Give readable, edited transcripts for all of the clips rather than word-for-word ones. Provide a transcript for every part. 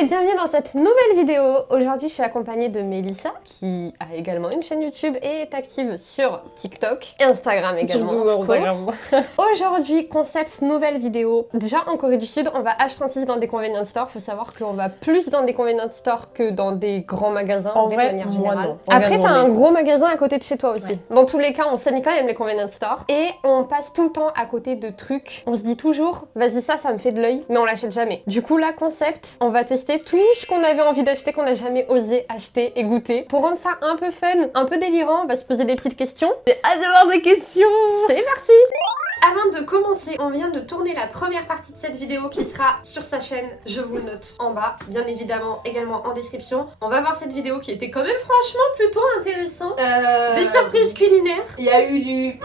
et bienvenue dans cette nouvelle vidéo. Aujourd'hui, je suis accompagnée de Mélissa, qui a également une chaîne YouTube et est active sur TikTok, Instagram également. Surtout Instagram. Aujourd'hui, concept nouvelle vidéo. Déjà, en Corée du Sud, on va H36 dans des convenience stores. Faut savoir qu'on va plus dans des convenience stores que dans des grands magasins, en de vrai, manière moi générale. non. Après, t'as un gros magasin à côté de chez toi aussi. Ouais. Dans tous les cas, on sait quand même les convenience stores. Et on passe tout le temps à côté de trucs. On se dit toujours, vas-y, ça me fait de l'œil, mais on l'achète jamais. Du coup, là, concept, on va tester tout ce qu'on avait envie d'acheter, qu'on n'a jamais osé acheter et goûter. Pour rendre ça un peu fun, un peu délirant, on va se poser des petites questions. J'ai hâte d'avoir des questions. C'est parti! Avant de commencer, on vient de tourner la première partie de cette vidéo qui sera sur sa chaîne, je vous le note en bas, bien évidemment également en description. On va voir cette vidéo qui était quand même franchement plutôt intéressante. Des surprises culinaires. Il y a eu du...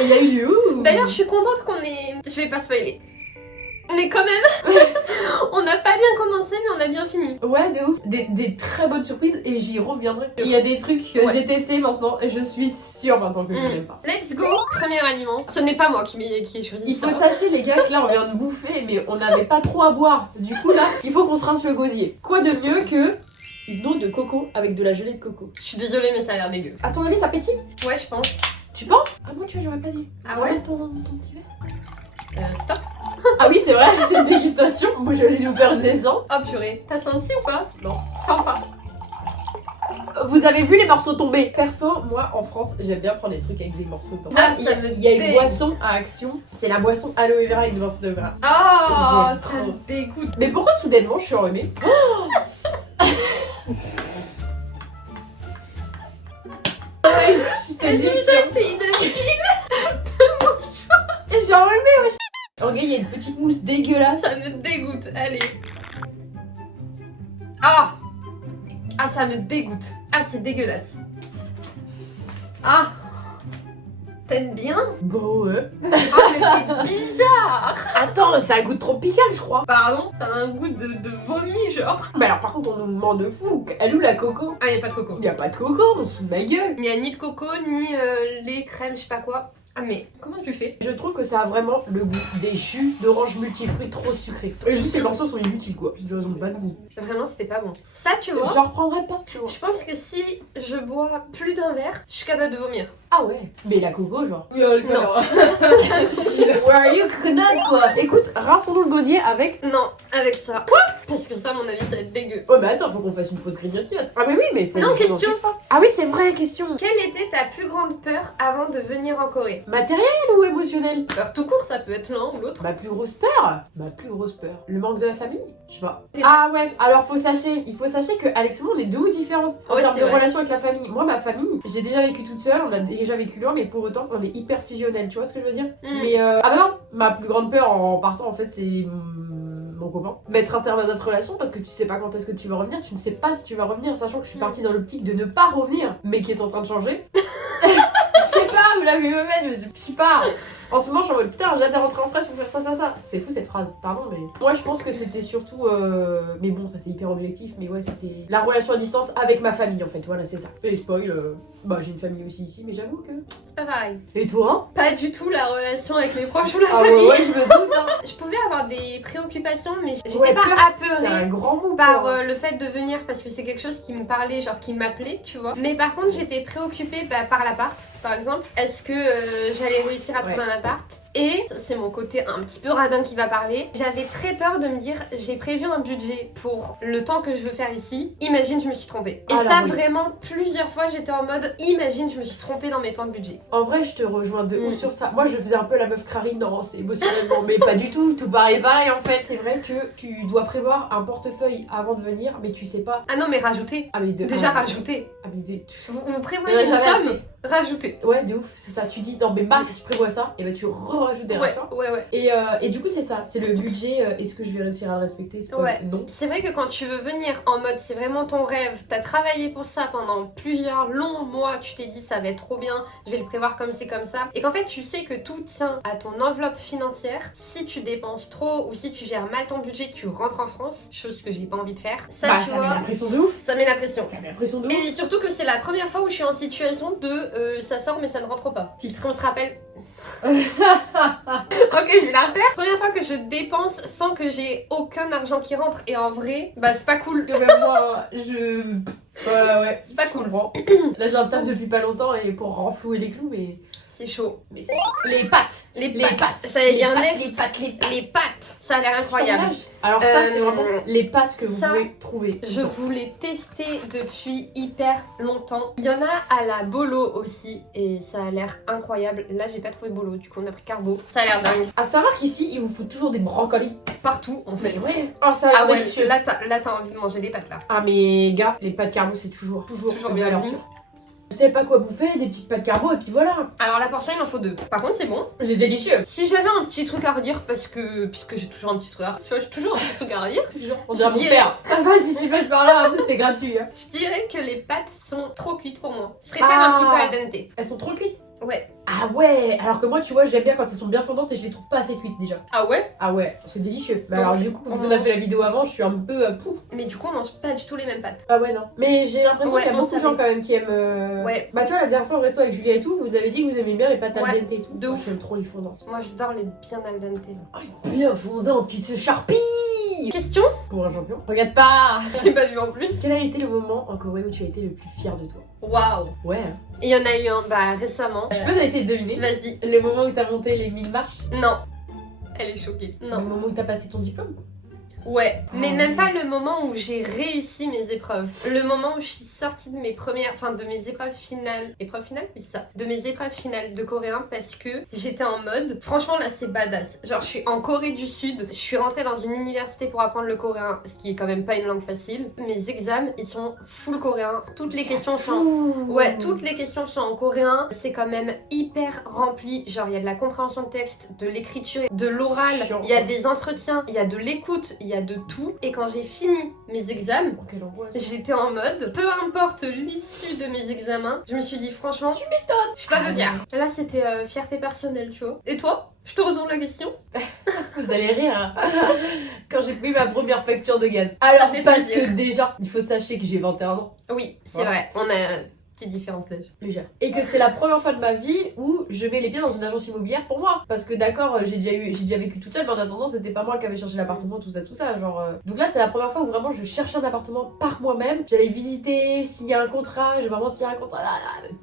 Il y a eu du... D'ailleurs, je suis contente qu'on ait... Je vais pas spoiler. Mais quand même, on n'a pas bien commencé, mais on a bien fini. Ouais, de ouf. Des très bonnes surprises et j'y reviendrai. Il y a des trucs que j'ai testés maintenant et je suis sûre maintenant que je n'aime pas. Let's go. Premier aliment. Ce n'est pas moi qui ai choisi Il ça. faut sachez les gars que là on vient de bouffer mais on n'avait pas trop à boire. Du coup là, il faut qu'on se rince le gosier. Quoi de mieux que une eau de coco avec de la gelée de coco? Je suis désolée, mais ça a l'air dégueu. À ton avis ça pétille? Ouais, je pense. Tu penses? Ah moi tu vois j'aurais pas dit. Ah ouais? Ton petit verre. Stop. Ah oui c'est vrai, c'est une dégustation. Moi j'allais nous faire naissant. Oh purée. T'as senti ou pas? Non. Sympa. Vous avez vu les morceaux tomber? Perso, moi en France, j'aime bien prendre des trucs avec des morceaux tombés. Ah, ça me Il y a une dégoûte. boisson à Action, c'est la boisson aloe vera avec des morceaux de gras. Oh, J'aime ça trop. me dégoûte. Mais pourquoi soudainement je suis enrhumée? Ouais, je te dis, fait une je suis enrhumée, wesh. Regarde, il y a une petite mousse dégueulasse. Ça me dégoûte. Allez. Ah. Ah, ça me dégoûte. Ah, c'est dégueulasse. Ah. T'aimes bien? Bah ouais. Ah, mais c'est bizarre. Attends, c'est un goût tropical, je crois. Pardon, ça a un goût de vomi, genre. Mais alors par contre, on nous ment de fou. Elle où la coco? Ah, y a pas de coco. Il y a pas de coco, on se fout de ma gueule. Il y a ni de coco, ni lait, crème, je sais pas quoi. Ah, mais comment tu fais? Je trouve que ça a vraiment le goût des jus d'orange multifruits trop sucrés. Et juste les morceaux sont inutiles quoi. Ils ont pas de goût. Vraiment, c'était pas bon. Ça, tu vois. J'en reprendrai pas, tu vois. Je pense que si je bois plus d'un verre, je suis capable de vomir. Ah ouais. Mais la coco, genre. Non. Where are you coconut quoi? Écoute, rinçons-nous le gosier avec. Non, avec ça. Quoi? Parce que ça, à mon avis, ça va être dégueu. Oh bah attends, faut qu'on fasse une pause grignote. Ah mais oui, mais c'est. Non, question. Ah oui, c'est vrai, question. Quelle était ta plus grande peur avant de venir en Corée? Matériel ou émotionnel? Peur tout court, ça peut être l'un ou l'autre. Ma plus grosse peur? Ma plus grosse peur. Le manque de la famille? Je sais pas. C'est Ah ouais, alors il faut sachez que Alex et moi on est deux ou différentes en Ouais, termes c'est de vrai. relation avec la famille. Moi ma famille, j'ai déjà vécu toute seule, on a déjà vécu loin, mais pour autant on est hyper fusionnel, tu vois ce que je veux dire? Mais ah bah non, ma plus grande peur en partant en fait c'est mon copain. Mettre un terme à notre relation parce que tu sais pas quand est-ce que tu vas revenir, tu ne sais pas si tu vas revenir, sachant que je suis partie dans l'optique de ne pas revenir, mais qui est en train de changer. Je sais pas, vous l'avez me mettre, je sais pas. En ce moment, je suis en mode putain, j'ai hâte de rentrer en France pour faire ça. C'est fou cette phrase, pardon, mais. Moi, je pense que c'était surtout. Mais bon, ça c'est hyper objectif, mais ouais, c'était la relation à distance avec ma famille en fait, voilà, c'est ça. Et spoil, bah j'ai une famille aussi ici, mais j'avoue que. C'est pas pareil. Et toi? Pas du tout la relation avec mes proches ou la Ah famille. ouais, je me doute, hein. Je pouvais avoir des préoccupations, mais j'étais Ouais, pas peur, c'est un apeurée grand mot par peur. le fait de venir parce que c'est quelque chose qui me parlait, genre qui m'appelait, tu vois. Mais par contre, j'étais préoccupée par l'appart, par exemple. Est-ce que j'allais réussir à trouver un appart? Et c'est mon côté un petit peu radin qui va parler. J'avais très peur de me dire, j'ai prévu un budget pour le temps que je veux faire ici. Imagine, je me suis trompée. Et Alors, ça, oui. vraiment, plusieurs fois, j'étais en mode, imagine, je me suis trompée dans mes plans de budget. En vrai, je te rejoins de ouf sur ça. Moi, je faisais un peu la meuf crarine, non, c'est émotionnellement, mais pas du tout. Tout pareil en fait. C'est vrai que tu dois prévoir un portefeuille avant de venir, mais tu sais pas. Ah non, mais rajoutez. Ah, mais Déjà rajoutez. Ah, mais Vous prévoyez Il y en une a jamais somme, rajoutez. Ouais, de ouf, c'est ça. Tu dis, non, mais max, je prévois ça, et bah tu rajoutes des Ouais, rachats. ouais. Et du coup, c'est ça. C'est le budget. Est-ce que je vais réussir à le respecter? Ouais. Non. C'est vrai que quand tu veux venir en mode c'est vraiment ton rêve, t'as travaillé pour ça pendant plusieurs longs mois, tu t'es dit ça va être trop bien, je vais le prévoir comme c'est comme ça, et qu'en fait tu sais que tout tient à ton enveloppe financière. Si tu dépenses trop ou si tu gères mal ton budget, tu rentres en France, chose que j'ai pas envie de faire. Ça, Bah, tu ça met vois, la pression de ouf. ça met la pression. Ça met la pression de ouf. Et surtout que c'est la première fois où je suis en situation de ça sort mais ça ne rentre pas. Parce qu'on se rappelle. Ok, je vais la refaire. Première fois que je dépense sans que j'ai aucun argent qui rentre. Et en vrai, bah c'est pas cool. Moi, ouais, C'est pas je cool. comprends. Là, j'ai un taf depuis pas longtemps et pour renflouer les clous, mais C'est chaud. c'est les pâtes. Les Les pâtes. pâtes. J'avais Les dit un pâtes, ex. les pâtes, les pâtes. Les pâtes. Ça a l'air incroyable. Alors ça, c'est vraiment les pâtes que vous ça, pouvez trouver. Je voulais tester depuis hyper longtemps. Il y en a à la Bolo aussi et ça a l'air incroyable. Là, j'ai pas trouvé Bolo, du coup on a pris Carbo. Ça a l'air dingue. À savoir qu'ici, ils vous foutent toujours des brocolis. Partout en fait. Mais ouais. Oh, ça a l'air Ah ouais, délicieux. là t'as envie de manger les pâtes là. Ah mais gars, les pâtes carbo c'est toujours bien valeur vu. sûre. Vous savez pas quoi bouffer, des petites pâtes carbo et puis voilà. Alors la portion il en faut 2. Par contre c'est bon. C'est délicieux. Si j'avais un petit truc à redire puisque j'ai toujours un petit truc à redire. Tu vois, j'ai toujours un petit truc à redire. On dirait mon Je père. Ah vas-y, si tu passes par là, en plus c'était gratuit. Hein. Je dirais que les pâtes sont trop cuites pour moi. Je préfère Ah. un petit peu al dente. Elles sont trop cuites. Ouais. Ah ouais. Alors que moi tu vois j'aime bien quand elles sont bien fondantes et je les trouve pas assez cuites déjà. Ah ouais. Ah ouais, c'est délicieux. Bah Donc, alors du coup, vu qu'on a fait la vidéo avant, je suis un peu pouf. Mais du coup on mange pas du tout les mêmes pâtes. Ah ouais non. Mais j'ai l'impression Ouais, qu'il y a on beaucoup de savait. gens quand même qui aiment. Ouais. Bah tu vois la dernière fois au resto avec Julia et tout, vous avez dit que vous aimez bien les pâtes al Ouais, dente et tout. de Moi, ouf. j'aime trop les fondantes. Moi j'adore les bien al dente. Oh, les bien fondantes qui se charpillent. Question. Pour un champion. Regarde pas. Je l'ai pas vu en plus. Quel a été le moment en Corée où tu as été le plus fier de toi? Waouh. Ouais. Il y en a eu un bah récemment. Je peux essayer de deviner. Vas-y. Le moment où t'as monté les 1000 marches? Non. Elle est choquée. Le Non. moment où t'as passé ton diplôme? Ouais. Mais Ah. même pas le moment où j'ai réussi mes épreuves. Le moment où je suis sortie de mes de mes épreuves finales. Épreuves finales? Oui, ça. De mes épreuves finales de coréen parce que j'étais en mode. Franchement, là, c'est badass. Genre, je suis en Corée du Sud. Je suis rentrée dans une université pour apprendre le coréen, ce qui est quand même pas une langue facile. Mes examens, ils sont full coréen. Toutes les questions sont en Ouais, toutes les questions sont en coréen. C'est quand même hyper rempli. Genre, il y a de la compréhension de texte, de l'écriture, de l'oral, Chiant. il y a des entretiens, il y a de l'écoute, il y a de tout. Et quand j'ai fini mes examens, Oh, quelle angoisse. j'étais en mode, peu importe l'issue de mes examens, je me suis dit, franchement, Tu m'étonnes. je suis pas Ah peu fière. Là, c'était fierté personnelle, tu vois. Et toi? Je te retourne la question. Vous allez rire hein. Quand j'ai payé ma première facture de gaz. Alors fait parce plaisir. que déjà, il faut sachez que j'ai 21 ans. Oui, c'est Voilà. vrai. On a une petite différence d'âge. Légère. Et que c'est la première fois de ma vie où je mets les pieds dans une agence immobilière pour moi. Parce que d'accord, j'ai déjà vécu toute seule, mais en attendant, c'était pas moi qui avait cherché l'appartement, tout ça. Genre, Donc là, c'est la première fois où vraiment je cherchais un appartement par moi-même. J'allais visiter, signer un contrat, j'ai vraiment signé un contrat.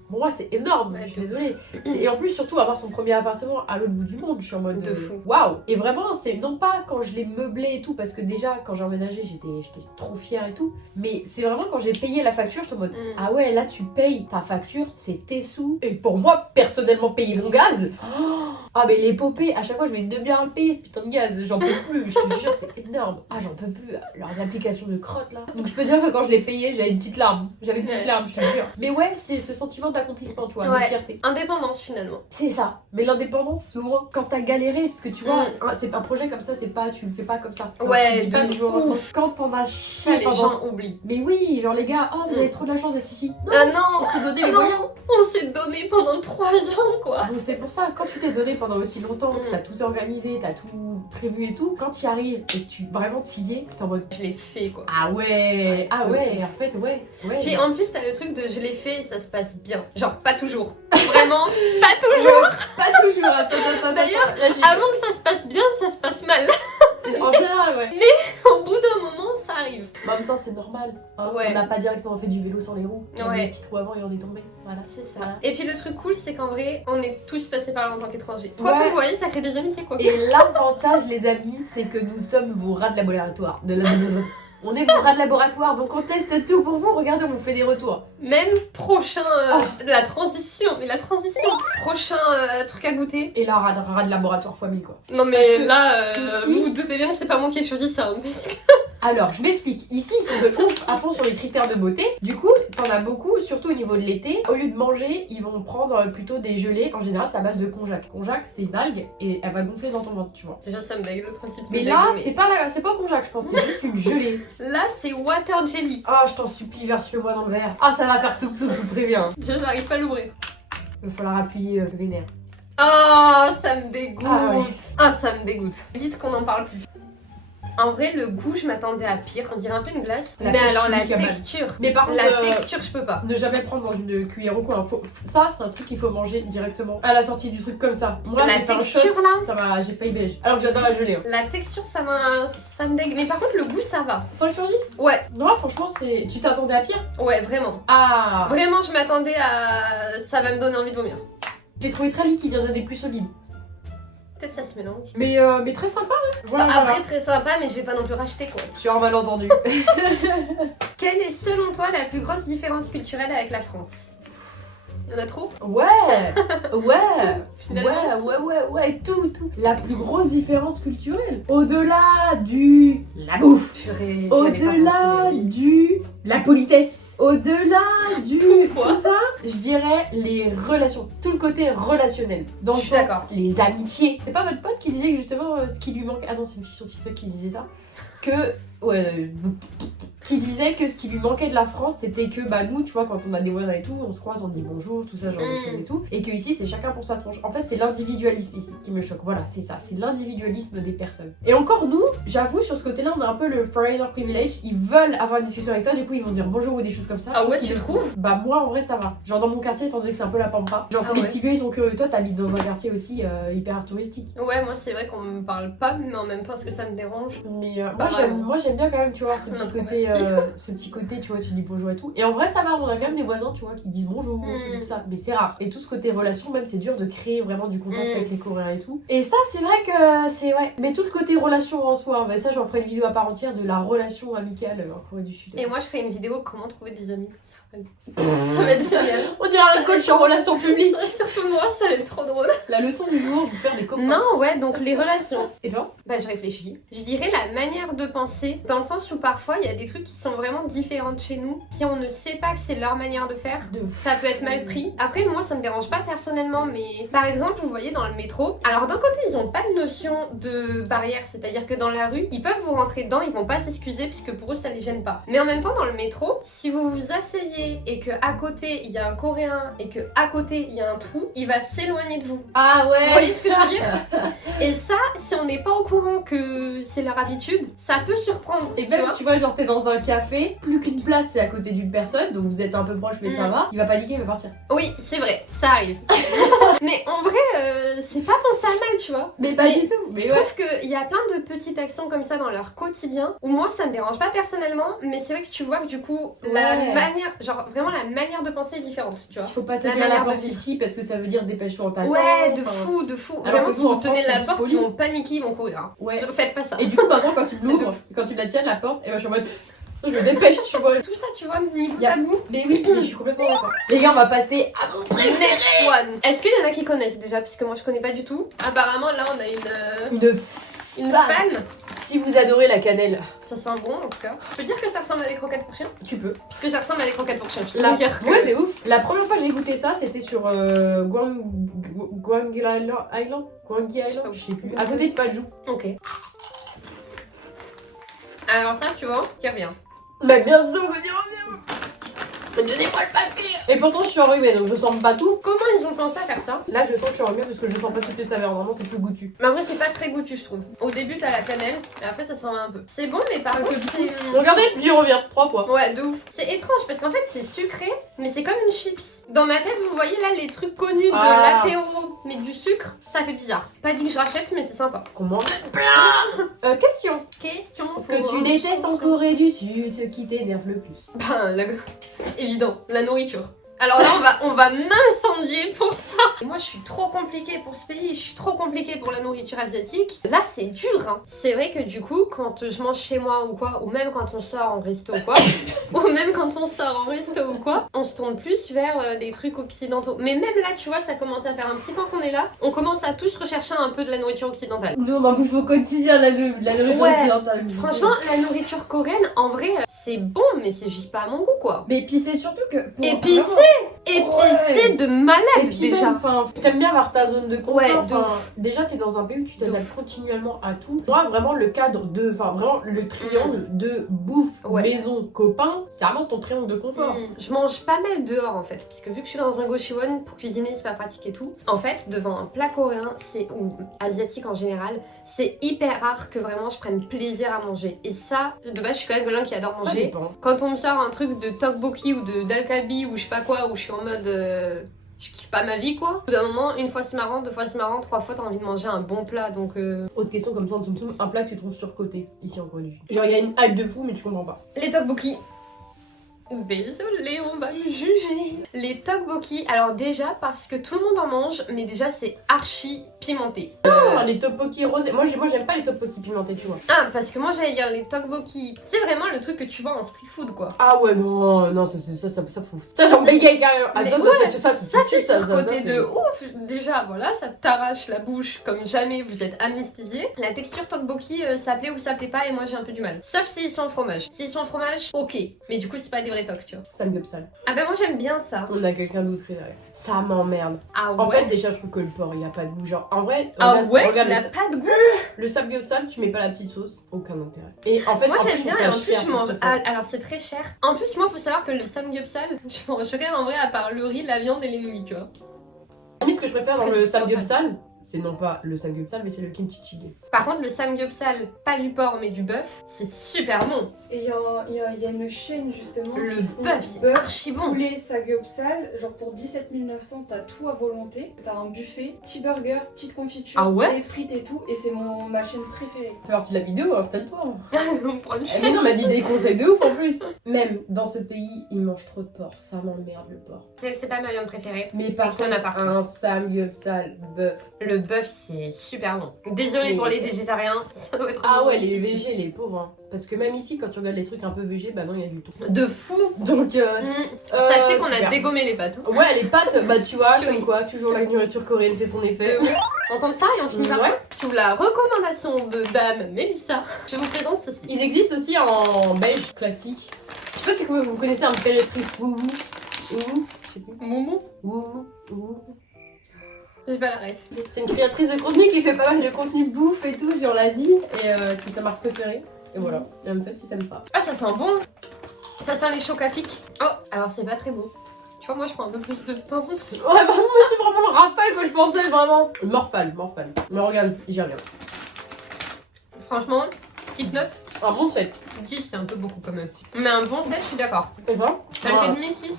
Pour moi, c'est énorme, Ouais, je suis désolée. Et en plus, surtout, avoir son premier appartement à l'autre bout du monde, je suis en mode De fou. waouh! Et vraiment, c'est non pas quand je l'ai meublé et tout, parce que déjà, quand j'ai emménagé, j'étais trop fière et tout. Mais c'est vraiment quand j'ai payé la facture, j'étais en mode ah ouais, là, tu payes ta facture, c'est tes sous. Et pour moi, personnellement, payer mon gaz, ah mais l'épopée, à chaque fois je mets une demi-heure à le payer ce putain de gaz, j'en peux plus, je te jure, c'est énorme. Ah j'en peux plus, leurs applications de crotte là. Donc je peux dire que quand je l'ai payé, j'avais une petite larme, je te jure. Mais ouais, c'est ce sentiment d'accomplissement, tu vois, de Ouais. fierté. Indépendance, finalement. C'est ça. Mais l'indépendance, au moins, quand t'as galéré, parce que tu vois, Mm. c'est un projet comme ça, c'est pas, tu le fais pas comme ça. Ouais, tu dis pas de du jour au lendemain. Quand t'en as Ça, chié les pendant... gens oublient. Mais oui, genre les gars, oh vous Mm. avez trop de la chance d'être ici. Non, Ah on non! s'est donné les Non. moyens. On s'est donné pendant 3 ans, quoi. Donc c'est pour ça, quand tu t'es donné pendant aussi longtemps, que Mm. t'as tout organisé, t'as tout prévu et tout, quand tu y arrives et que tu vraiment t'y es, t'es en mode Je l'ai fait, quoi. ah ouais, en fait ouais. Puis en plus, t'as le truc de je l'ai fait et ça se passe bien. Genre, pas toujours. Vraiment, pas toujours. Pas toujours, attends. D'ailleurs, là, j'ai- Avant que ça se passe bien, ça se passe mal. en général, ouais. Au bout d'un moment, ça arrive. Mais en même temps, c'est normal. Hein. Ouais. On n'a pas directement fait du vélo sans les roues. On a mis Ouais. des petits trous avant et on est tombé. Voilà. C'est ça. Voilà. Et puis le truc cool, c'est qu'en vrai, on est tous passés par là en tant qu'étrangers. Quoi Ouais. que vous voyez, ça crée des amitiés, quoi. Et l'avantage, les amis, c'est que nous sommes vos rats de laboratoire. On est vos rats de laboratoire, donc on teste tout pour vous. Regardez, on vous fait des retours. Même prochain, la transition, prochain truc à goûter. Et là, rat de laboratoire fois 1000 quoi. Non mais Parce que là, ici- vous vous doutez bien que c'est pas moi qui ai choisi ça. Hein, parce que... Alors, je m'explique. Ici, ils sont de ouf à fond sur les critères de beauté. Du coup, t'en as beaucoup, surtout au niveau de l'été. Au lieu de manger, ils vont prendre plutôt des gelées. En général, c'est à base de konjac. Konjac, c'est une algue et elle va gonfler dans ton ventre, tu vois. Déjà, ça me dégue le principe. Mais de là, dégue, c'est pas konjac, je pense. C'est juste une gelée. Là, c'est water jelly. Ah, je t'en supplie, verse-le-moi dans le verre. Ah, ça va faire plou-plou, je vous préviens. Je n'arrive pas à l'ouvrir. Il va falloir appuyer vénère. Oh, ça me dégoûte. Ah ouais. Ah, ça me dégoûte. Vite qu'on en parle plus. En vrai, le goût, je m'attendais à pire. On dirait un peu une glace. La Mais pêche alors, la chimique, à texture. Mais par contre, La texture, je peux pas. ne jamais prendre dans une cuillère ou quoi. Ça, c'est un truc qu'il faut manger directement à la sortie du truc comme ça. Moi, La j'ai fait un shot, texture, là j'ai failli beige. Alors que j'adore la gelée. Hein. La texture, ça me dégue. Mais par contre, le goût, ça va. 5 sur 10 Ouais, Non, franchement, c'est. Tu t'attendais à pire ouais, vraiment. Ah Vraiment, je m'attendais à. Ça va me donner envie de vomir. J'ai trouvé très liquide, il y en a des plus solides. Peut-être ça se mélange. Mais très sympa, hein. Voilà, Après, très sympa, mais je vais pas non plus racheter quoi. Sur un malentendu. Quelle est selon toi la plus grosse différence culturelle avec la France? Il y en a trop? Ouais Finalement. Ouais, tout. La plus grosse différence culturelle. Au-delà du... La bouffe. Purée, Au-delà du... La politesse. Au-delà du... Tout, Tout ça, je dirais les relations. Tout le côté relationnel. Dans le Je suis sens, d'accord. les amitiés. C'est pas votre pote qui disait que justement ce qui lui manque... Ah non, c'est une fille sur TikTok qui disait ça. Que... Ouais, qui disait que ce qui lui manquait de la France, c'était que bah nous, tu vois, quand on a des voisins et tout, on se croise, on dit bonjour, tout ça, genre de choses et tout, et que ici c'est chacun pour sa tronche. En fait, c'est l'individualisme ici qui me choque. Voilà, c'est ça, c'est l'individualisme des personnes. Et encore nous, j'avoue, sur ce côté-là, on a un peu le foreigner privilege. Ils veulent avoir une discussion avec toi, du coup ils vont dire bonjour ou des choses comme ça. Ah chose ouais, qui tu me- trouves? Bah moi, en vrai, ça va. Genre dans mon quartier, étant donné que c'est un peu la pampa. Genre Ah les ouais. petits vieux, ils sont curieux. Toi, t'habites dans un quartier aussi hyper touristique. Ouais, moi c'est vrai qu'on me parle pas, mais en même temps, est-ce que ça me dérange? Mais Pas moi j'aime bien quand même, tu vois, ce petit côté, tu vois, tu dis bonjour et tout. Et en vrai, ça va, on a quand même des voisins, tu vois, qui disent bonjour, tout ça. Mais c'est rare. Et tout ce côté relation, même, c'est dur de créer vraiment du contact avec les Coréens et tout. Et ça, c'est vrai que c'est, ouais. Mais tout le côté relation en soi, mais ça, j'en ferai une vidéo à part entière de la relation amicale en Corée du Sud. Et moi je fais une vidéo comment trouver des amis. Ça va être génial. On dirait un coach en relations publiques. Surtout moi, ça va être trop drôle. La leçon du jour, vous faire des copains. Non, ouais, donc les relations. Et toi? Bah, je réfléchis. Je dirais la manière de penser, dans le sens où parfois il y a des trucs qui sont vraiment différents de chez nous. Si on ne sait pas que c'est leur manière de faire, ça peut être mal pris. Après, moi, ça me dérange pas personnellement, mais par exemple, vous voyez dans le métro, alors d'un côté, ils ont pas de notion de barrière, c'est-à-dire que dans la rue, ils peuvent vous rentrer dedans, ils vont pas s'excuser puisque pour eux, ça les gêne pas. Mais en même temps, dans le métro, si vous vous asseyez et que à côté il y a un Coréen et que à côté il y a un trou, il va s'éloigner de vous. Ah Vous ouais. voyez ce que je veux dire? Et ça, si on n'est pas au courant que c'est leur habitude, ça peut surprendre. Et tu même, vois. tu vois, genre t'es dans un café, plus qu'une place c'est à côté d'une personne, donc vous êtes un peu proche mais ça va, il va paniquer, il va partir. Oui, c'est vrai, ça arrive. Mais en vrai, c'est pas pensé à mal, tu vois. Mais pas Mais du tout, mais Je ouais. trouve qu'il y a plein de petites actions comme ça dans leur quotidien où moi ça me dérange pas personnellement, mais c'est vrai que tu vois que du coup la Ouais. manière, genre vraiment la manière de penser est différente, tu vois. Il faut pas te La dire la manière de porte vivre. ici parce que ça veut dire dépêche-toi en t'attendant. Ouais, de enfin, fou, de fou. Alors Vraiment, que si nous, en vous tenez France, la c'est porte, poli. ils vont paniquer, ils vont courir. Hein. Ouais. Faites pas ça. Et du coup, par contre, quand tu l'ouvres, quand tu la tiens la porte, et ben je suis en mode je me dépêche, tu vois. Tout ça, tu vois, niveau Y a- tabou. Mais oui, mais je suis complètement d'accord. Les gars, on va passer à mon Next one. Est-ce qu'il y en a qui connaissent déjà, puisque moi je connais pas du tout. Apparemment, là on a une fan. fan. Si vous adorez la cannelle, Ça sent bon en tout cas. Je peux dire que ça ressemble à des croquettes pour chien? tu peux. Parce que ça ressemble à des croquettes pour chien. Je peux La... dire que. Ouais, t'es ouf. La première fois que j'ai goûté ça, c'était sur Gwangi Island. Gwangi Island, je sais plus. À côté de Paju. Ok. Alors ça, tu vois, qui revient. Mais bientôt, je dis donnez-moi le papier. Et pourtant, je suis enrhumée, donc je sens pas tout. Comment ils ont pensé à faire ça? Là, je sens que je suis enrhumée parce que je sens pas toutes les saveurs. Normalement, c'est plus goûtu. Mais en vrai, c'est pas très goûtu, je trouve. Au début, t'as la cannelle, et après, ça s'en va un peu. C'est bon, mais par contre, c'est. Regardez, j'y reviens 3 fois. Ouais, de ouf. C'est étrange parce qu'en fait, c'est sucré, mais c'est comme une chips. Dans ma tête, vous voyez là les trucs connus de Ah. l'apéro, mais du sucre, ça fait bizarre. Pas dit que je rachète, mais c'est sympa. Comment? Question. Question. Ce que tu détestes en Corée du Sud, ce qui t'énerve le plus. Ben, évident, la nourriture. Alors là, on va m'incendier pour ça. Et moi, je suis trop compliquée pour ce pays, je suis trop compliquée pour la nourriture asiatique. Là, c'est dur, hein. C'est vrai que du coup, quand je mange chez moi ou quoi, ou même quand on sort en resto ou quoi, on se tourne plus vers des trucs occidentaux. Mais même là, tu vois, ça commence à faire un petit temps qu'on est là. On commence à tous rechercher un peu de la nourriture occidentale. Nous, on en bouffe au quotidien la nourriture Ouais. occidentale. Franchement, la nourriture coréenne, en vrai, c'est bon, mais c'est juste pas à mon goût, quoi. Mais puis c'est surtout que. Épicé. épicé de malade Et puis déjà. même, enfin, t'aimes bien avoir ta zone de confort. Ouais, de enfin, ouf. déjà, t'es dans un pays où tu De t'adaptes continuellement à tout. Moi, vraiment, le cadre de. Enfin, vraiment, le triangle de bouffe, Ouais. maison, copain, c'est vraiment ton triangle de confort. Je mange pas mal dehors en fait, puisque vu que je suis dans un Goshiwon, pour cuisiner c'est pas pratique et tout. En fait, devant un plat coréen, ou asiatique en général, c'est hyper rare que vraiment je prenne plaisir à manger. Et ça, de base, je suis quand même quelqu'un qui adore Ça manger. dépend. Quand on me sort un truc de tteokbokki ou de dalkabi ou je sais pas quoi, où je suis en mode je kiffe pas ma vie quoi. Au bout d'un moment, une fois c'est marrant, deux fois c'est marrant, trois fois t'as envie de manger un bon plat donc. Autre question comme ça en dessous, un plat que tu trouves surcoté ici en Corée du Sud. Genre, il y a une hype de fou, mais tu comprends pas. Les tteokbokki. Désolée, on va me juger. Les tteokbokki, alors déjà parce que tout le monde en mange, mais déjà c'est archi pimenté. Les tteokbokki rosés. Moi, j'aime pas les tteokbokki pimentés, tu vois. Ah, parce que moi j'allais dire les tteokbokki, c'est vraiment le truc que tu vois en street food quoi. Ah ouais, non, ça faut. Ça, j'en bégaye carrément. Ah, Mais ça, c'est ça, côté c'est- de ouf. Déjà, voilà, ça t'arrache la bouche comme jamais, vous êtes anesthésié. La texture tteokbokki, ça plaît ou ça plaît pas, et moi j'ai un peu du mal. Sauf s'ils sont au fromage. S'ils sont au fromage, ok. Mais du coup, c'est pas des vrais tocs, tu vois. Samgyeopsal. Ah bah moi j'aime bien ça. On a quelqu'un d'autre derrière. Ça m'emmerde. Ah ouais. En fait, déjà, je trouve que le porc, il a pas de goût. Genre, en vrai, ah ouais, regarde il a pas de goût. le samgyeopsal, tu mets pas la petite sauce, aucun intérêt. Et en fait, Moi en plus, j'aime je bien trouve et en ça plus cher, je mange. parce que Ah, alors c'est très cher. En plus, moi faut savoir que le samgyeopsal, je mangerais en vrai à part le riz, la viande et les nouilles, tu vois. Mais ce que je préfère dans Très le sympa. samgyeopsal, c'est non pas le samgyeopsal, mais c'est le kimchi jjigae. Par contre, le samgyeopsal, pas du porc mais du bœuf, c'est super bon. Et il y a une chaîne justement. Le qui font bœuf, du c'est archi bon. poulet samgyeopsal, genre pour 17 900, t'as tout à volonté. T'as un buffet, petit burger, petite confiture, Ah ouais des frites et tout. Et c'est ma chaîne préférée. Fais partie de la vidéo, installe-toi. On prend le Eh, mais non, m'a dit des conseils de ouf en plus. Même dans ce pays, ils mangent trop de porc. Ça m'emmerde le porc. C'est pas ma viande préférée. Mais par Il y en a contre, partout. un samgyeopsal bœuf. Le bœuf, c'est super bon. Désolée Mais pour les je sais. végétariens, ça doit être Ah bon. ouais, les végés, les pauvres. Hein. Parce que même ici, quand tu regardes les trucs un peu végés, bah non, il y a du tout. De fou. Donc, Sachez qu'on a super. dégommé les pâtes. Ouais, les pâtes, bah tu vois, Oui. comme quoi, toujours la nourriture coréenne fait son effet. On entend ça et on finit par Ouais. ça. Sous la recommandation de Dame Mélissa, je vous présente ceci. Ils existent aussi en beige classique. Je sais pas si vous connaissez un impératrice Wouhou. Wouhou, je sais plus. Moumou. Wouhou, Wouhou. J'ai pas la ref. C'est une créatrice de contenu qui fait pas mal de contenu bouffe et tout sur l'Asie. Et c'est sa marque préférée. Et voilà. Et en fait, si ça me pas. Ah, ça sent bon. Ça sent les chocs à pic. Oh, alors c'est pas très bon. Tu vois, moi je prends un peu plus de pain. Ouais, bah moi, c'est vraiment le Raphaël que je pensais vraiment. Morphal. Mais regarde, j'y reviens. Franchement, petite note. Un bon 7. 10, c'est un peu beaucoup quand même. Mais un bon 7, je suis d'accord. C'est ça T'as Moi, fait demi 6.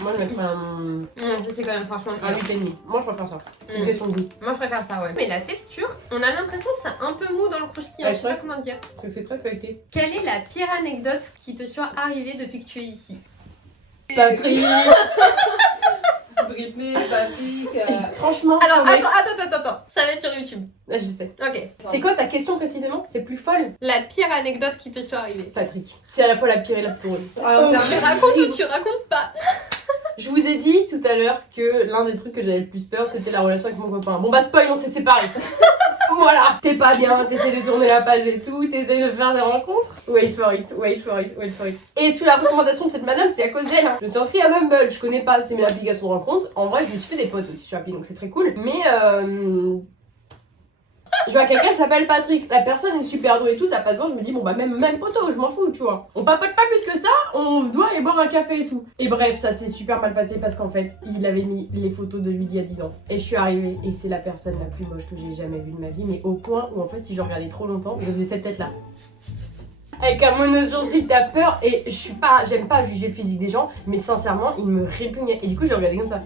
moi, je mettrais un Non, je sais quand même, franchement. 8,5. Moi, je préfère ça. C'est une question de goût. Moi je préfère ça, ouais. Mais la texture, on a l'impression que c'est un peu mou dans le croustillant. Ouais, Je sais pas c'est comment dire. C'est très feuilleté. Quelle est la pire anecdote qui te soit arrivée depuis que tu es ici? Patrick. Britney, Patrick. Franchement, Alors, ça, mec- attends. Ça va être sur YouTube. Ouais, je sais. Ok. C'est quoi ta question précisément? C'est plus folle? La pire anecdote qui te soit arrivée. Patrick. C'est à la fois la pire et la plus drôle. Alors, Tu racontes ou tu racontes pas? Je vous ai dit tout à l'heure que l'un des trucs que j'avais le plus peur, c'était la relation avec mon copain. Bon bah spoil, on s'est séparés. Voilà. T'es pas bien, t'essaies de tourner la page et tout, t'essaies de faire des rencontres. Wait for it. Et sous la recommandation de cette madame, c'est à cause d'elle. Hein. Je me suis inscrite à Bumble, je connais pas, c'est mes applications de rencontres. En vrai, je me suis fait des potes aussi sur l'appli, donc c'est très cool. Mais je vois quelqu'un qui s'appelle Patrick. La personne est super drôle et tout, ça passe bien. Je me dis, bon bah même poteau, je m'en fous, tu vois. On papote pas plus que ça, on doit aller boire un café et tout. Et bref, ça s'est super mal passé parce qu'en fait, il avait mis les photos de lui d'il y a 10 ans. Et je suis arrivée et c'est la personne la plus moche que j'ai jamais vue de ma vie. Mais au point où en fait, si je regardais trop longtemps, je faisais cette tête là. Avec un mono-sourcil, t'as peur. Et j'aime pas juger le physique des gens, mais sincèrement, il me répugnait. Et du coup, je le regardais comme ça.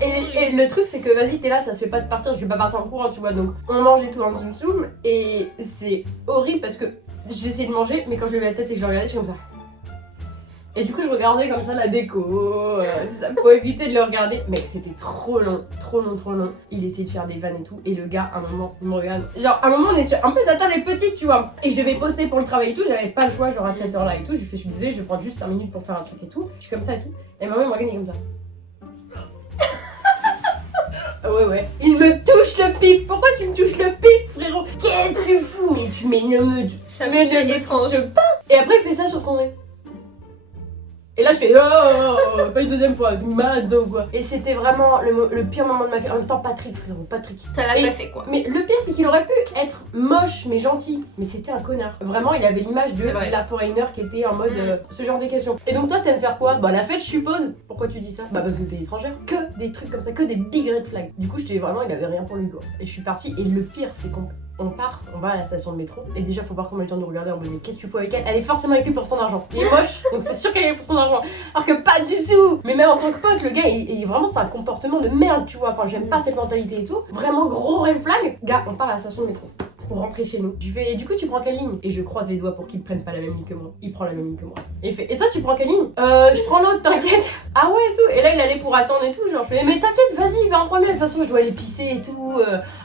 Et le truc c'est que vas-y t'es là, ça se fait pas de partir, je vais pas partir en courant tu vois, donc on mange et tout en zoom zoom et c'est horrible parce que j'essayais de manger mais quand je levais la tête et que je le regardais j'étais comme ça. Et du coup je regardais comme ça la déco, ça pour éviter de le regarder, mais c'était trop long. Il essayait de faire des vannes et tout et le gars à un moment il me regarde, genre à un moment on est sur, en plus attends les petites tu vois, et je devais poster pour le travail et tout, j'avais pas le choix genre à cette heure là et tout, je suis désolée je vais prendre juste 5 minutes pour faire un truc et tout, je suis comme ça et tout, et maman il me regarde il est comme ça. Ouais. Il me touche le pif. Pourquoi tu me touches le pif, frérot? Qu'est-ce que tu fous? Mais tu m'énerves. Jamais c'est étrange. Et après, il fait ça sur son nez. Et là je fais oh, pas une deuxième fois, mad ou quoi. Et c'était vraiment le pire moment de ma vie. En même temps Patrick frérot, Patrick. Ça l'a pas fait quoi. Mais le pire c'est qu'il aurait pu être moche mais gentil. Mais c'était un connard. Vraiment il avait l'image de la foreigner qui était en mode ce genre de questions. Et donc toi t'aimes faire quoi? Bah la fête je suppose. Pourquoi tu dis ça? Bah parce que t'es étrangère. Que des trucs comme ça, que des big red flags. Du coup j'étais vraiment, il avait rien pour lui quoi. Et je suis partie et le pire c'est qu'on on va à la station de métro et déjà faut voir comment les gens nous regardaient en mode mais qu'est-ce que tu fais avec elle? Elle est forcément avec lui pour son argent. Il est moche donc c'est sûr qu'elle est pour son argent. Alors que pas du tout. Mais même en tant que pote le gars il vraiment c'est un comportement de merde tu vois. Enfin j'aime pas cette mentalité et tout. Vraiment gros red flag. Gars on part à la station de métro pour rentrer chez nous. Je fais et du coup tu prends quelle ligne? Et je croise les doigts pour qu'il prenne pas la même ligne que moi. Il prend la même ligne que moi. Et il fait et toi tu prends quelle ligne? Je prends l'autre t'inquiète. Ah ouais et tout. Et là il allait pour attendre et tout genre je fais mais t'inquiète vas-y va en premier de toute façon je dois aller pisser et tout.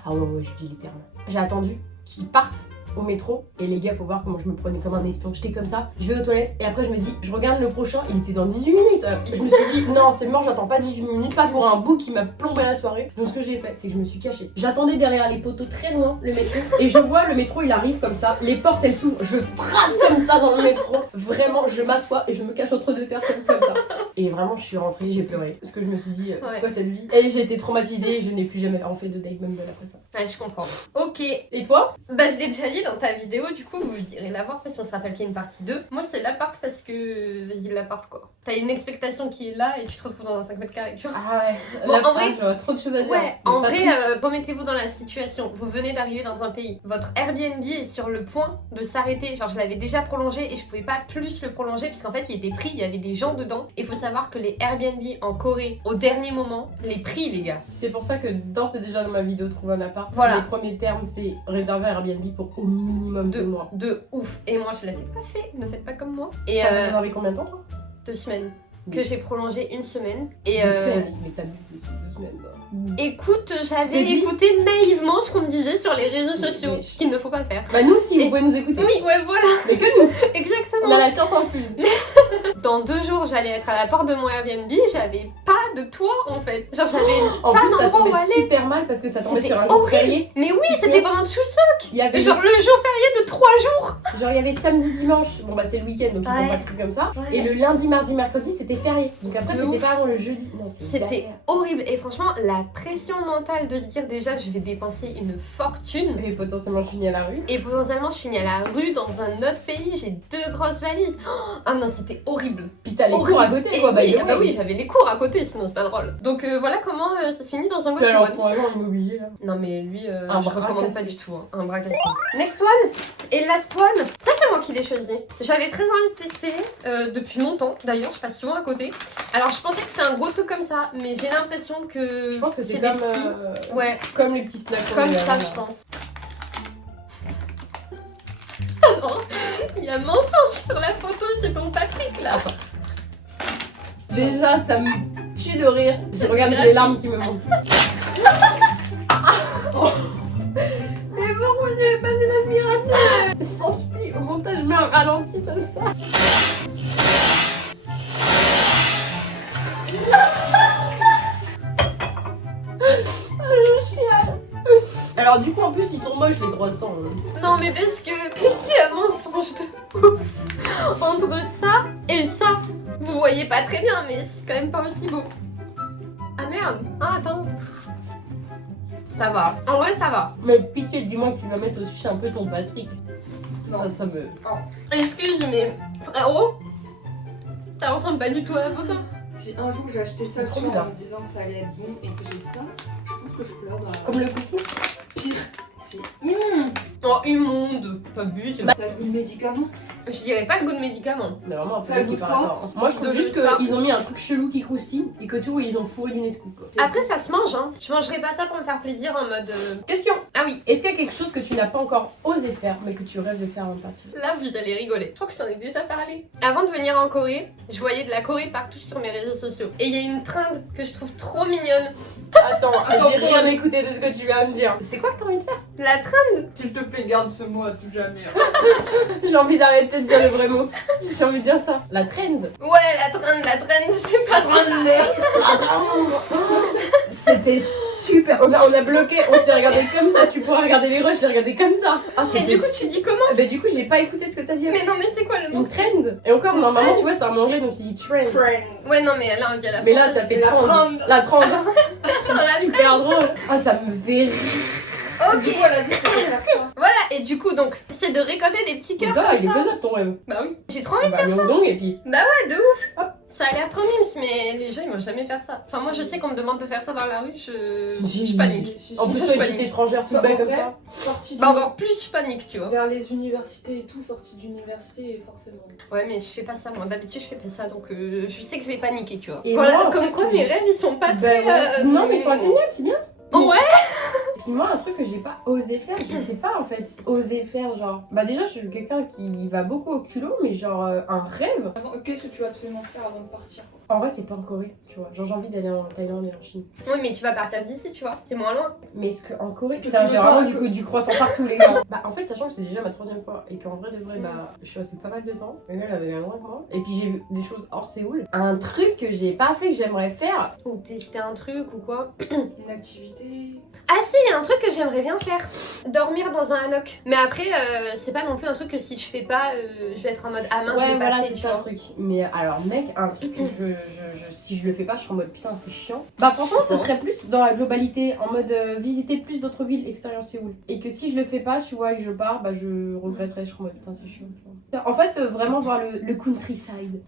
Ah ouais je dis littéralement. J'ai attendu qu'ils partent au métro et les gars faut voir comment je me prenais comme un espion, j'étais comme ça, je vais aux toilettes et après je me dis je regarde le prochain, il était dans 18 minutes. Je me suis dit non c'est mort, j'attends pas 18 minutes, pas pour un bout qui m'a plombé la soirée. Donc ce que j'ai fait c'est que je me suis cachée, j'attendais derrière les poteaux très loin le métro et je vois le métro il arrive comme ça, les portes elles s'ouvrent, je trace comme ça dans le métro, vraiment je m'assois et je me cache entre deux personnes comme ça. Et vraiment je suis rentrée, j'ai pleuré parce que je me suis dit c'est quoi cette vie? Et j'ai été traumatisée et je n'ai plus jamais refait de date même de après ça. Ouais je comprends. Ok. Et toi? Bah je l'ai déjà dit dans ta vidéo, du coup vous irez la voir parce qu'on se rappelle qu'il y a une partie 2. Moi c'est l'appart parce que vas-y l'appart quoi. T'as une expectation qui est là et tu te retrouves dans un 5 mètres carrés tu vois. Ah ouais. Bon, en vrai j'aurais trop de choses à dire. Ouais, en vrai remettez-vous dans la situation. Vous venez d'arriver dans un pays. Votre Airbnb est sur le point de s'arrêter. Genre je l'avais déjà prolongé et je pouvais pas plus le prolonger puisqu'en fait il était pris, il y avait des gens dedans. Il faut savoir que les Airbnb en Corée au dernier moment, les prix les gars. C'est pour ça que c'est déjà dans ma vidéo trouver un appart. Voilà. Les premiers termes c'est réserver à Airbnb pour au minimum 2 mois. De ouf. Et moi je l'avais pas fait, ne faites pas comme moi. Et vous avez combien de temps toi? 2 semaines. Que j'ai prolongé 1 semaine. Et 2 semaines, mais t'as vu 2 semaines quoi. Écoute, j'avais écouté naïvement ce qu'on me disait sur les réseaux sociaux, Oui. ce qu'il ne faut pas faire. Bah nous aussi, vous pouvez nous écouter. Oui, ouais, voilà. Mais que nous. Exactement. On a la science infuse. Dans 2 jours, j'allais être à la porte de mon Airbnb, j'avais pas de toit en fait. Genre j'avais En pas plus ça d'endroit où tombait aller. super mal parce que ça tombait C'était sur un jour horrible. férié. Mais oui, Tu c'était vois, pendant Chuseok. il y avait Genre le jour férié de 3 jours. genre il y avait samedi dimanche, bon bah c'est le week-end donc ils font pas de trucs comme ça. Ouais. Et le lundi, mardi, mercredi c'était férié. Donc après De c'était ouf. pas avant le jeudi. Non, C'était galère. horrible et franchement la pression mentale de se dire déjà je vais dépenser une fortune Et potentiellement je finis à la rue. et potentiellement je finis à la rue dans un autre pays, j'ai 2 grosses valises. Ah non c'était horrible. Puis t'as les Horrible. cours à côté Et quoi. Bah, oui, il ah bah oui j'avais les cours à côté sinon c'est pas drôle. Donc voilà comment ça se finit dans un gauche. alors ton agent immobilier là. Non mais lui Un je bras recommande pas cassé. du tout hein. Un bras cassé. Next one et last one. Ça c'est moi qui l'ai choisi. J'avais très envie de tester depuis longtemps d'ailleurs je passe souvent à côté. Alors je pensais que c'était un gros truc comme ça mais j'ai l'impression que Je pense que c'est des comme petits. Ouais. comme les petits snacks. Comme qu'on ça, avait je avant. pense. Ah non, il y a mensonge sur la photo, c'est ton Patrick là. Déjà, ça me tue de rire. Je regarde, j'ai les larmes qui me montent. Mais pourquoi j'avais pas de l'admirateur? Je pense plus au montage, je mets un ralenti de ça. Je chiale. Alors du coup en plus ils sont moches les 300. Non mais parce que il y a mensonge de ouf. Entre ça et ça. Vous voyez pas très bien mais c'est quand même pas aussi beau. Ah merde. Ah attends. Ça va. En vrai ça va. Mais pitié, dis-moi que tu vas mettre aussi un peu ton Patrick. Ça me... Excuse mais frérot. Ça ressemble pas du tout à la photo. Si un jour j'ai acheté ça trop sur bizarre. en me disant que ça allait être bon et que j'ai ça, je pense que je pleure dans la Comme le coucou. pire. C'est Oh immonde. Pas bu. ça a le goût de médicament. Je dirais pas le goût de médicament. Mais vraiment, Ça c'est goûte par quoi rapport. Moi je trouve De juste ça. qu'ils ont mis un truc chelou qui croustille et que tu vois ils ont fourré du Nesquik quoi. Après ça se mange hein. Je mangerai pas ça pour me faire plaisir en mode Question. ah oui. Est-ce qu'il y a quelque chose que tu n'as pas encore osé faire mais que tu rêves de faire avant de partir? Là, vous allez rigoler. Je crois que je t'en ai déjà parlé. Avant de venir en Corée, je voyais de la Corée partout sur mes réseaux sociaux. Et il y a une trend que je trouve trop mignonne. Attends, j'ai rien écouté de ce que tu viens de dire. C'est quoi que t'as envie de faire? La trend. S'il te plaît, garde ce mot à tout jamais. J'ai envie d'arrêter de dire le vrai mot. J'ai envie de dire ça. La trend. Ouais, la trend, je sais pas trop. C'était super. On a bloqué, on s'est regardé comme ça. Tu pourras regarder les rushs, je l'ai regardé comme ça. Ah, Et du coup, tu dis comment? Bah, du coup, j'ai pas écouté ce que t'as dit. Mais non, mais c'est quoi le mot? Une trend. Et encore, Une normalement, trend. tu vois, c'est en anglais donc il dit trend. Ouais, non, mais là, on dit à la Mais là, t'as fait La trend. trend. La trend. la C'est super drôle. Ah, ça me fait rire. Du coup, elle a dit que faire ça. Voilà, et du coup, donc, c'est de récolter des petits cœurs. Ça, comme il est ça. faisable ton rêve. Bah oui. J'ai trop envie de Bah, faire ça. donc, et puis. Bah ouais, de ouf. Hop. Ça a l'air trop mimes, mais les gens ils vont jamais faire ça. Enfin, moi je sais qu'on me demande de faire ça dans la rue, je panique. En plus, Je toi, une panique. petite étrangère Ça, toute belle en comme vrai, ça. sortie Bah encore plus je panique, tu vois. vers les universités et tout, sortie d'université, forcément. Ouais, mais je fais pas ça moi. D'habitude je fais pas ça, donc je sais que je vais paniquer, tu vois. Et voilà, moi, en comme fait, quoi mes rêves ils sont pas Bah, très. ouais. Non, mais ils sont atteignables, c'est bien. Ouais. Et puis moi, un truc que j'ai pas osé faire, je sais pas en fait, oser faire genre. Bah déjà, je suis quelqu'un qui va beaucoup au culot, mais genre un rêve. Qu'est-ce que tu vas absolument faire avant de partir? En vrai, c'est plein de Corée, tu vois. Genre, j'ai envie d'aller en Thaïlande et en Chine. Ouais, mais tu vas partir d'ici, tu vois. C'est moins loin. Mais est-ce qu'en Corée, Tu putain, veux j'ai pas vraiment que- du croissant partout, les gars. Bah, en fait, sachant que c'est déjà ma 3e fois et qu'en vrai de vrai, bah, je suis restée pas mal de temps. Et là, elle avait un loin que moi. Et puis, j'ai vu des choses hors Séoul. Un truc que j'ai pas fait, que j'aimerais faire. Ou tester un truc ou quoi. Une activité? Ah si, il y a un truc que j'aimerais bien faire. Dormir dans un hammock. Mais après, c'est pas non plus un truc que si je fais pas, je vais être en mode ah mince, je Ouais, vais voilà, passer, c'est tu ça le vois. truc. Mais alors, mec, un truc que si je le fais pas, je suis en mode putain, c'est chiant. Bah, franchement, ça serait plus dans la globalité, en mode visiter plus d'autres villes extérieures Séoul. Et que si je le fais pas, tu vois, et que je pars, bah, je regretterais, je serais en mode putain, c'est chiant. Tu vois. En fait, vraiment voir le countryside.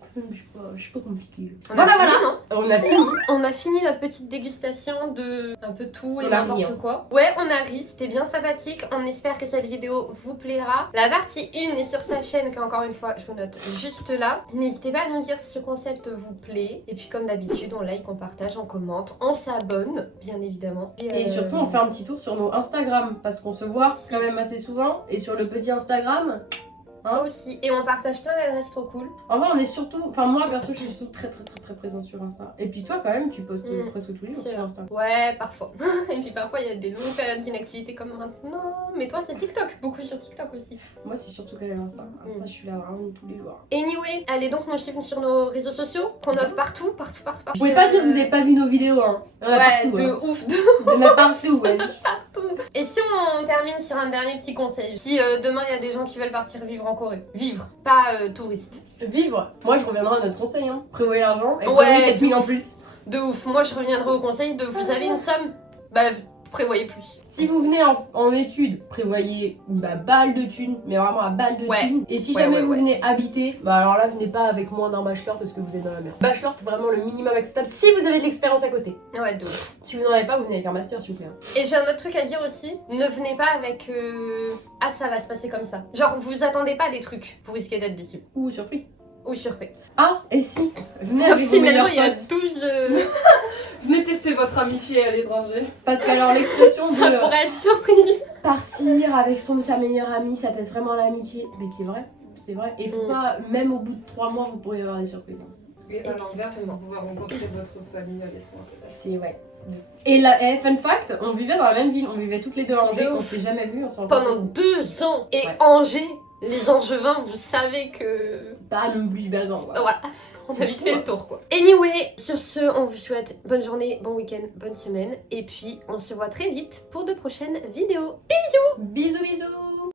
Je suis pas compliquée. On a Voilà, fini, voilà. non On a fini. On a fini notre petite dégustation de un peu tout et On a ri, n'importe hein. quoi. Ouais, on a ri, c'était bien sympathique. On espère que cette vidéo vous plaira. La partie 1 est sur sa chaîne, qu'encore une fois, je vous note juste là. N'hésitez pas à nous dire si ce concept vous plaît. Et puis, comme d'habitude, on like, on partage, on commente, on s'abonne, bien évidemment. Et surtout, on fait un petit tour sur nos Instagram parce qu'on se voit quand même assez souvent. Et sur le petit Instagram, Moi aussi. Et on partage plein d'adresses trop cool. en vrai, on est surtout. Enfin, moi perso, je suis surtout très présente sur Insta. Et puis, toi, quand même, tu postes Mm. presque tous les jours C'est sur vrai. Insta. Ouais, parfois. Et puis parfois, il y a des longues périodes d'inactivité comme maintenant. Mais toi, c'est TikTok. Beaucoup sur TikTok aussi. Moi, c'est surtout quand même Insta. Insta, je suis là vraiment tous les jours. Anyway, allez donc nous suivre sur nos réseaux sociaux, qu'on note partout. Vous pouvez pas dire que vous avez pas vu nos vidéos, hein. Il y en a Ouais, partout, de hein. ouf, de Il y en a partout, ouais. partout. Et si on termine sur un dernier petit conseil, si demain il y a des gens qui veulent partir vivre en Corée, vivre, pas touriste. Vivre. Moi, je reviendrai à notre conseil, hein. Prévoyez l'argent et Ouais, prévoyez 4 000 en de plus. De ouf, moi je reviendrai au conseil de vous avez une somme, bah prévoyez plus. Si vous venez en études, prévoyez bah, balle de thunes, mais vraiment à balle de Ouais. thunes. Et si Ouais, jamais ouais, vous ouais. venez habiter, bah alors là, venez pas avec moins d'un bachelor parce que vous êtes dans la merde. Bachelor, c'est vraiment le minimum acceptable si vous avez de l'expérience à côté. Ouais, de ouf. Si vous en avez pas, vous venez avec un master, s'il vous plaît. Et j'ai un autre truc à dire aussi, ne venez pas avec ah ça va se passer comme ça. Genre vous attendez pas des trucs, vous risquez d'être déçus. Ou surpris. Ou surpris. Ah, et si venez avec vos Finalement meilleurs il y a potes. 12... Venez tester votre amitié à l'étranger. Parce qu'alors l'expression ça de pourrait être surprise. partir avec sa meilleure amie, ça teste vraiment l'amitié. Mais c'est vrai, c'est vrai. Et faut Mm. pas, même au bout de 3 mois, vous pourriez avoir des surprises. Et à l'inverse, Exactement. vous pouvez rencontrer votre famille à l'étranger. C'est ouais. Et là, fun fact, on vivait dans la même ville, on vivait toutes les deux à Angers, De on ouf. s'est jamais vus, on s'en Pendant 2 ans. Et Ouais. Angers, les Angevins, vous savez que... pas non plus Bergamo. quoi. Voilà. On C'est a vite fou, fait hein. le tour quoi. Anyway, sur ce, on vous souhaite bonne journée, bon week-end, bonne semaine. Et puis, on se voit très vite pour de prochaines vidéos. Bisous bisous.